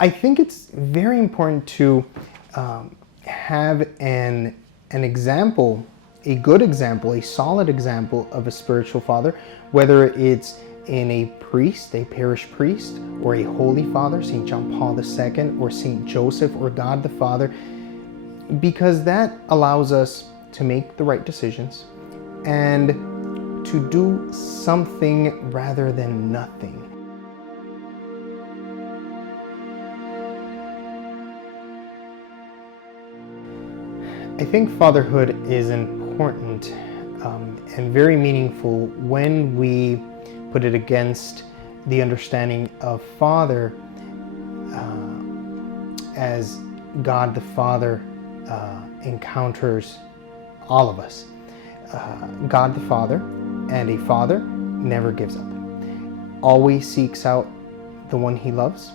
I think it's very important to have an example, a good example, a solid example of a spiritual father, whether it's in a priest, a parish priest, or a holy father, St. John Paul II, or St. Joseph, or God the Father, because that allows us to make the right decisions and to do something rather than nothing. I think fatherhood is important and very meaningful when we put it against the understanding of father as God the Father encounters all of us. God the Father and a father never gives up, always seeks out the one he loves,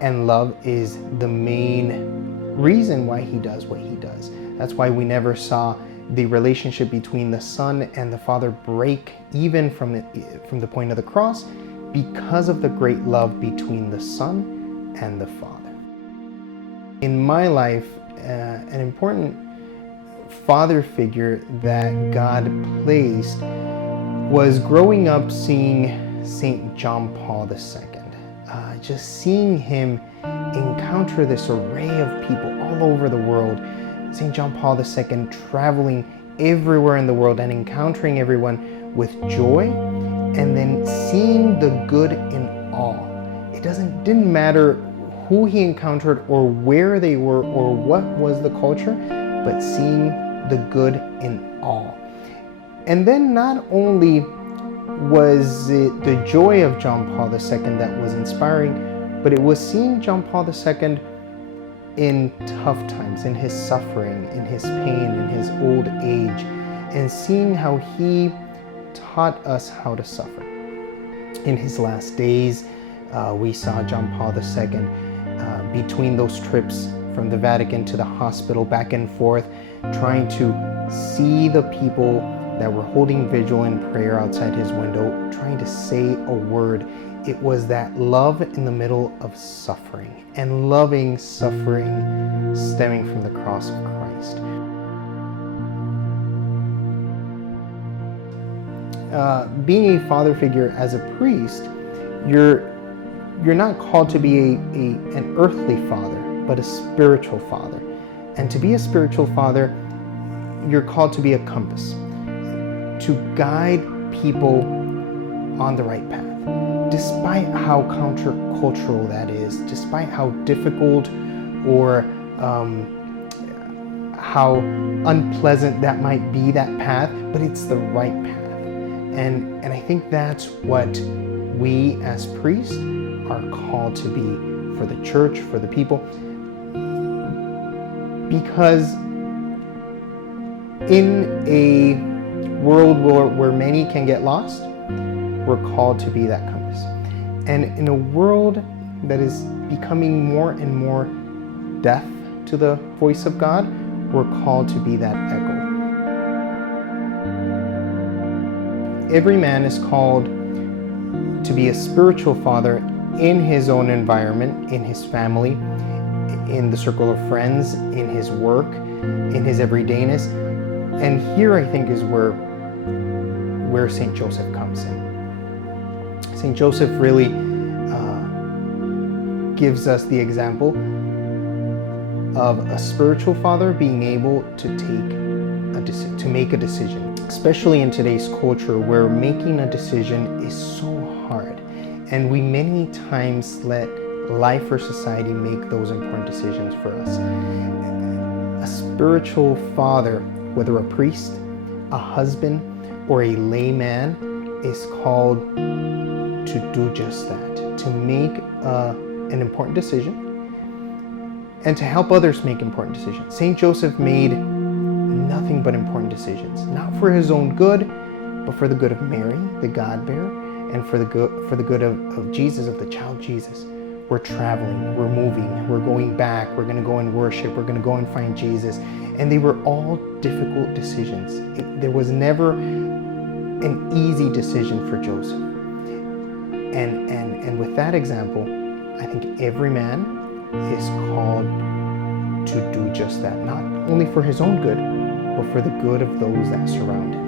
and love is the main reason why he does what he does. That's why we never saw the relationship between the Son and the Father break, even from the point of the cross, because of the great love between the Son and the Father. In my life, an important father figure that God placed was growing up seeing St. John Paul II. Just seeing him encounter this array of people all over the world. St. John Paul II traveling everywhere in the world and encountering everyone with joy, and then seeing the good in all. It didn't matter who he encountered or where they were or what was the culture, but seeing the good in all. And then not only was it the joy of John Paul II that was inspiring, but it was seeing John Paul II in tough times, in his suffering, in his pain, in his old age, and seeing how he taught us how to suffer. In his last days, we saw John Paul II between those trips from the Vatican to the hospital, back and forth, trying to see the people that were holding vigil and prayer outside his window, trying to say a word. It was that love in the middle of suffering, and loving suffering stemming from the cross of Christ. Being a father figure as a priest, you're not called to be an earthly father, but a spiritual father. And to be a spiritual father, you're called to be a compass, to guide people on the right path, despite how countercultural that is, despite how difficult or how unpleasant that might be, that path, but it's the right path. And I think that's what we as priests are called to be for the church, for the people, because in a world where many can get lost, we're called to be that compass. And in a world that is becoming more and more deaf to the voice of God, we're called to be that echo. Every man is called to be a spiritual father in his own environment, in his family, in the circle of friends, in his work, in his everydayness. And here I think is where St. Joseph comes in. St. Joseph really gives us the example of a spiritual father being able to make a decision, especially in today's culture where making a decision is so hard, and we many times let life or society make those important decisions for us. A spiritual father, whether a priest, a husband, or a layman, is called to do just that, to make an important decision and to help others make important decisions. St. Joseph made nothing but important decisions, not for his own good, but for the good of Mary, the God-bearer, and for the good of Jesus, of the child Jesus. We're traveling, we're moving, we're going back, we're going to go and worship, we're going to go and find Jesus. And they were all difficult decisions. There was never an easy decision for Joseph. And with that example, I think every man is called to do just that, not only for his own good, but for the good of those that surround him.